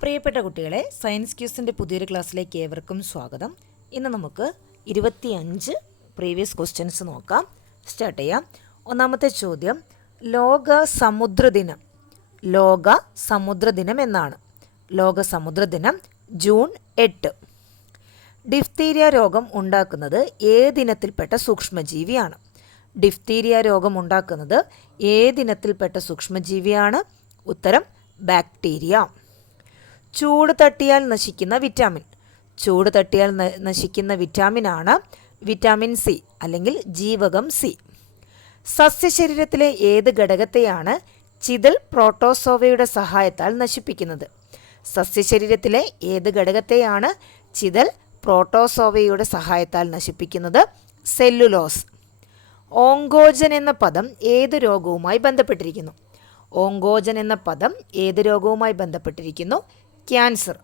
പ്രിയപ്പെട്ട കുട്ടികളെ സയൻസ് ക്യൂസിന്റെ പുതിയൊരു ക്ലാസ്സിലേക്ക് ഏവർക്കും സ്വാഗതം. ഇന്ന് നമുക്ക് ഇരുപത്തിയഞ്ച് പ്രീവിയസ് ക്വസ്റ്റ്യൻസ് നോക്കാം. സ്റ്റാർട്ട് ചെയ്യാം. ഒന്നാമത്തെ ചോദ്യം ലോക സമുദ്ര ദിനം. ലോക സമുദ്ര ദിനം എന്നാണ്. ലോക സമുദ്ര ദിനം ജൂൺ എട്ട്. ഡിഫ്തീരിയ രോഗം ഉണ്ടാക്കുന്നത് ഏതിനത്തിൽപ്പെട്ട സൂക്ഷ്മജീവിയാണ്. ഡിഫ്തീരിയ രോഗം ഉണ്ടാക്കുന്നത് ഏതിനത്തിൽപ്പെട്ട സൂക്ഷ്മജീവിയാണ്. ഉത്തരം ബാക്ടീരിയ. ചൂട് തട്ടിയാൽ നശിക്കുന്ന വിറ്റാമിൻ. ചൂട് തട്ടിയാൽ നശിക്കുന്ന വിറ്റാമിനാണ് വിറ്റാമിൻ സി അല്ലെങ്കിൽ ജീവകം സി. സസ്യശരീരത്തിലെ ഏത് ഘടകത്തെയാണ് ചിതൽ പ്രോട്ടോസോവയുടെ സഹായത്താൽ നശിപ്പിക്കുന്നത്? സസ്യശരീരത്തിലെ ഏത് ഘടകത്തെയാണ് ചിതൽ പ്രോട്ടോസോവയുടെ സഹായത്താൽ നശിപ്പിക്കുന്നത്? സെല്ലുലോസ്. ഓങ്കോജൻ എന്ന പദം ഏത് രോഗവുമായി ബന്ധപ്പെട്ടിരിക്കുന്നു? ഓങ്കോജൻ എന്ന പദം ഏത് രോഗവുമായി ബന്ധപ്പെട്ടിരിക്കുന്നു? ക്യാൻസർ.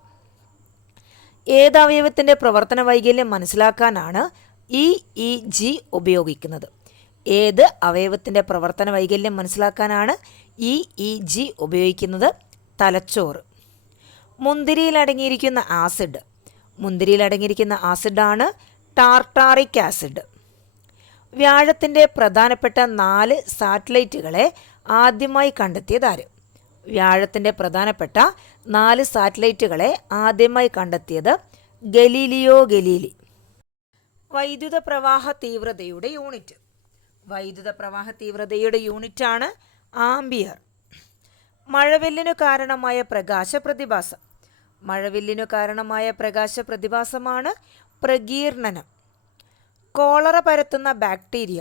ഏത് അവയവത്തിന്റെ പ്രവർത്തന വൈകല്യം മനസ്സിലാക്കാനാണ് ഇ ഇ ജി ഉപയോഗിക്കുന്നത്. ഏത് അവയവത്തിന്റെ പ്രവർത്തന വൈകല്യം മനസ്സിലാക്കാനാണ് ഇ ഇ ജി ഉപയോഗിക്കുന്നത്? തലച്ചോറ്. മുന്തിരിയിൽ അടങ്ങിയിരിക്കുന്ന ആസിഡ്. മുന്തിരിയിൽ അടങ്ങിയിരിക്കുന്ന ആസിഡാണ് ടാർട്ടാറിക് ആസിഡ്. വ്യാഴത്തിന്റെ പ്രധാനപ്പെട്ട നാല് സാറ്റലൈറ്റുകളെ ആദ്യമായി കണ്ടെത്തിയതാര് വ്യാഴത്തിന്റെ പ്രധാനപ്പെട്ട നാല് സാറ്റലൈറ്റുകളെ ആദ്യമായി കണ്ടെത്തിയത് ഗലീലിയോ ഗലീലി. വൈദ്യുത പ്രവാഹ തീവ്രതയുടെ യൂണിറ്റ്. വൈദ്യുത പ്രവാഹ തീവ്രതയുടെ യൂണിറ്റാണ് ആംബിയർ. മഴവില്ലിനു കാരണമായ പ്രകാശ പ്രതിഭാസം. മഴവില്ലിനു കാരണമായ പ്രകാശ പ്രതിഭാസമാണ് പ്രകീർണനം. കോളറ പരത്തുന്ന ബാക്ടീരിയ.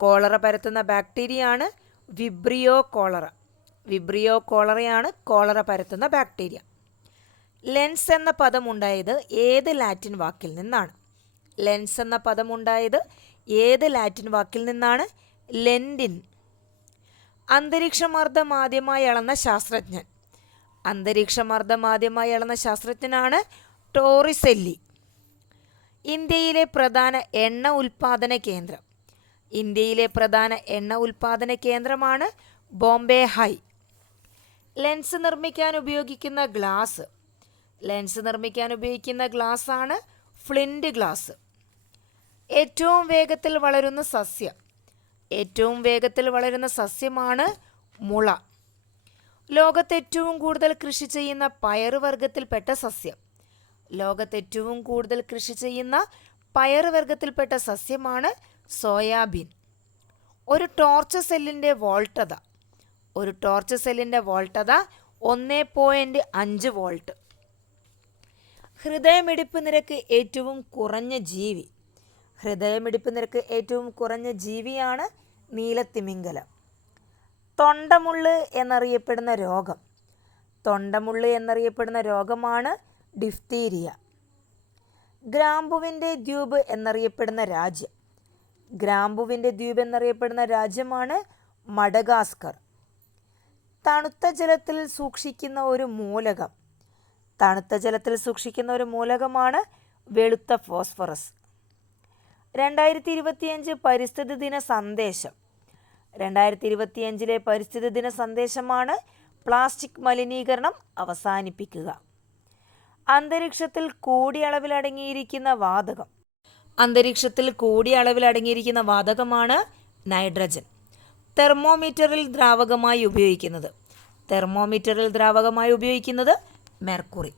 കോളറ പരത്തുന്ന ബാക്ടീരിയ ആണ് വിബ്രിയോ കോളറ. വിബ്രിയോ കോളറയാണ് കോളറ പരത്തുന്ന ബാക്ടീരിയ. ലെൻസ് എന്ന പദം ഉണ്ടായത് ഏത് ലാറ്റിൻ വാക്കിൽ നിന്നാണ്? ലെൻസ് എന്ന പദം ഉണ്ടായത് ഏത് ലാറ്റിൻ വാക്കിൽ നിന്നാണ്? ലെൻഡിൻ. അന്തരീക്ഷമർദ്ദം ആദ്യമായി അളന്ന ശാസ്ത്രജ്ഞൻ. അന്തരീക്ഷമർദ്ദം ആദ്യമായി അളന്ന ശാസ്ത്രജ്ഞനാണ് ടോറിസെല്ലി. ഇന്ത്യയിലെ പ്രധാന എണ്ണ ഉൽപാദന കേന്ദ്രം. ഇന്ത്യയിലെ പ്രധാന എണ്ണ ഉൽപാദന കേന്ദ്രമാണ് ബോംബെ ഹൈ. ലെൻസ് നിർമ്മിക്കാൻ ഉപയോഗിക്കുന്ന ഗ്ലാസ്. ലെൻസ് നിർമ്മിക്കാൻ ഉപയോഗിക്കുന്ന ഗ്ലാസ് ആണ് ഫ്ലിന്റ് ഗ്ലാസ്. ഏറ്റവും വേഗത്തിൽ വളരുന്ന സസ്യം. ഏറ്റവും വേഗത്തിൽ വളരുന്ന സസ്യമാണ് മുള. ലോകത്ത് ഏറ്റവും കൂടുതൽ കൃഷി ചെയ്യുന്ന പയറുവർഗത്തിൽപ്പെട്ട സസ്യം. ലോകത്ത് ഏറ്റവും കൂടുതൽ കൃഷി ചെയ്യുന്ന പയറുവർഗത്തിൽപ്പെട്ട സസ്യമാണ് സോയാബീൻ. ഒരു ടോർച്ച് സെല്ലിന്റെ വോൾട്ടത. ഒരു ടോർച്ച് സെല്ലിന്റെ വോൾട്ടത ഒന്ന് പോയിന്റ് അഞ്ച് വോൾട്ട് ഹൃദയമിടിപ്പ് നിരക്ക് ഏറ്റവും കുറഞ്ഞ ജീവി. ഹൃദയമിടിപ്പ് നിരക്ക് ഏറ്റവും കുറഞ്ഞ ജീവിയാണ് നീലത്തിമിംഗലം. തൊണ്ടമുള്ള് എന്നറിയപ്പെടുന്ന രോഗം. തൊണ്ടമുള്ള് എന്നറിയപ്പെടുന്ന രോഗമാണ് ഡിഫ്തീരിയ ഗ്രാമ്പുവിന്റെ ദ്വീപ് എന്നറിയപ്പെടുന്ന രാജ്യം. ഗ്രാമ്പുവിന്റെ ദ്വീപ് എന്നറിയപ്പെടുന്ന രാജ്യമാണ് മഡഗാസ്കർ. തണുത്ത ജലത്തിൽ സൂക്ഷിക്കുന്ന ഒരു മൂലകം. തണുത്ത ജലത്തിൽ സൂക്ഷിക്കുന്ന ഒരു മൂലകമാണ് വെളുത്ത ഫോസ്ഫറസ്. രണ്ടായിരത്തി ഇരുപത്തിയഞ്ച് പരിസ്ഥിതി ദിന സന്ദേശം. രണ്ടായിരത്തി ഇരുപത്തിയഞ്ചിലെ പരിസ്ഥിതി ദിന സന്ദേശമാണ് പ്ലാസ്റ്റിക് മലിനീകരണം അവസാനിപ്പിക്കുക. അന്തരീക്ഷത്തിൽ കൂടിയ അളവിൽ അടങ്ങിയിരിക്കുന്ന വാതകം. അന്തരീക്ഷത്തിൽ കൂടിയ അളവിൽ അടങ്ങിയിരിക്കുന്ന വാതകമാണ് നൈട്രജൻ. തെർമോമീറ്ററിൽ ദ്രാവകമായി ഉപയോഗിക്കുന്നത്. തെർമോമീറ്ററിൽ ദ്രാവകമായി ഉപയോഗിക്കുന്നത് മെർക്കുറി.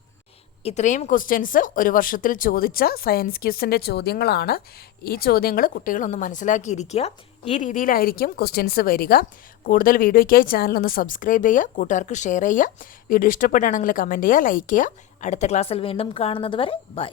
ഇത്രയും ക്വസ്റ്റ്യൻസ് ഒരു വർഷത്തിൽ ചോദിച്ച സയൻസ് ക്യൂസിന്റെ ചോദ്യങ്ങളാണ്. ഈ ചോദ്യങ്ങൾ കുട്ടികളൊന്ന് മനസ്സിലാക്കിയിരിക്കുക. ഈ രീതിയിലായിരിക്കും ക്വസ്റ്റ്യൻസ് വരിക. കൂടുതൽ വീഡിയോയ്ക്കായി ചാനലൊന്ന് സബ്സ്ക്രൈബ് ചെയ്യുക. കൂട്ടുകാർക്ക് ഷെയർ ചെയ്യുക. വീഡിയോ ഇഷ്ടപ്പെടുകയാണെങ്കിൽ കമന്റ് ചെയ്യുക ലൈക്ക് ചെയ്യുക. അടുത്ത ക്ലാസ്സിൽ വീണ്ടും കാണുന്നത് വരെ ബൈ